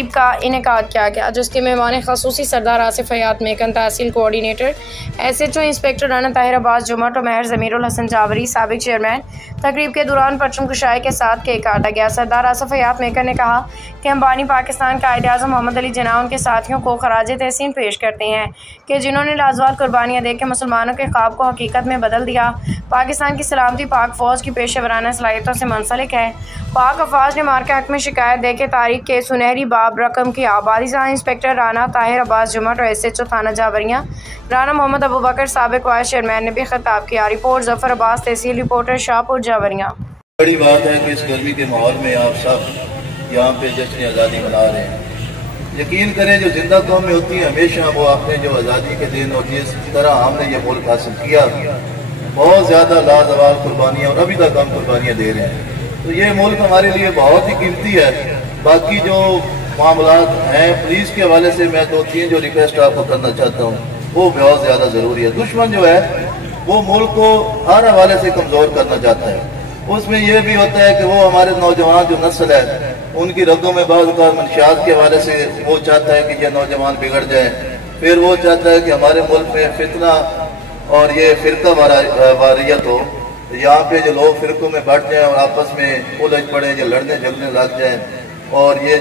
का इनेकाद किया गया, जिसके मेहमान खसूसी सरदार आसिफ हयात मेकन, तहसील coordinator SHO inspector Rana Tahir Abbas Jumat और मेहर ज़मीरुल हसन जावरी, साबिक चेयरमैन। तकरीब के दौरान परचम कुशाई के साथ केक काटा गया। सरदार आसिफ हयात मेकन ने कहा कि हम बानी पाकिस्तान कायद-ए-आज़म मोहम्मद अली जिन्ना उनके साथियों को खराज तहसीन पेश करते हैं कि जिन्होंने लाजवाब कुर्बानियाँ दे के मुसलमानों के ख्वाब को हकीकत में बदल दिया। पाकिस्तान की सलामती पाक फ़ौज की पेशेवराना सलाहियतों से मुंसलिक है। पाक अफवाज ने मार के हक में शिकायत दे के तारीख के सुनहरी बाब रकम की आबादी से इंस्पेक्टर राना ताहिर अब्बास जुमट और SHO थाना जावरियाँ राना मोहम्मद अबू बकर साबिक वाइस चेयरमैन ने भी खिताब किया। रिपोर्ट जफर अब्बास, तहसील रिपोर्टर शाहपुर जावरियाँ। बड़ी बात है कि इस गर्मी के माहौल में आप सब यहाँ पे जश्न आज़ादी मना रहे हैं। यकीन करें, जो जिंदा कौमें होती हैं हमेशा वो आपने जो आज़ादी के दिन और जिस तरह हमने ये मुल्क हासिल किया, बहुत ज़्यादा लाजवाब कुर्बानियाँ और अभी तक हम कुर्बानियाँ दे रहे हैं। तो ये मुल्क हमारे लिए बहुत ही कीमती है। बाकी जो मामलात हैं पुलिस के हवाले से, मैं 2-3 जो रिक्वेस्ट आपको करना चाहता हूँ वो बहुत ज़्यादा ज़रूरी है। दुश्मन जो है वो मुल्क को हर हवाले से कमज़ोर करना चाहता है। उसमें यह भी होता है कि वो हमारे नौजवान जो नस्ल है उनकी रगों में बहुत मंशियात के हवाले से वो चाहता है कि ये नौजवान बिगड़ जाए। फिर वो चाहता है कि हमारे मुल्क में फितना और ये फिरका वारियत हो, यहाँ पे जो लोग फिरकों में बढ़ जाए और आपस में उलझ पड़े, जो लड़ने झगड़ने लग जाए और ये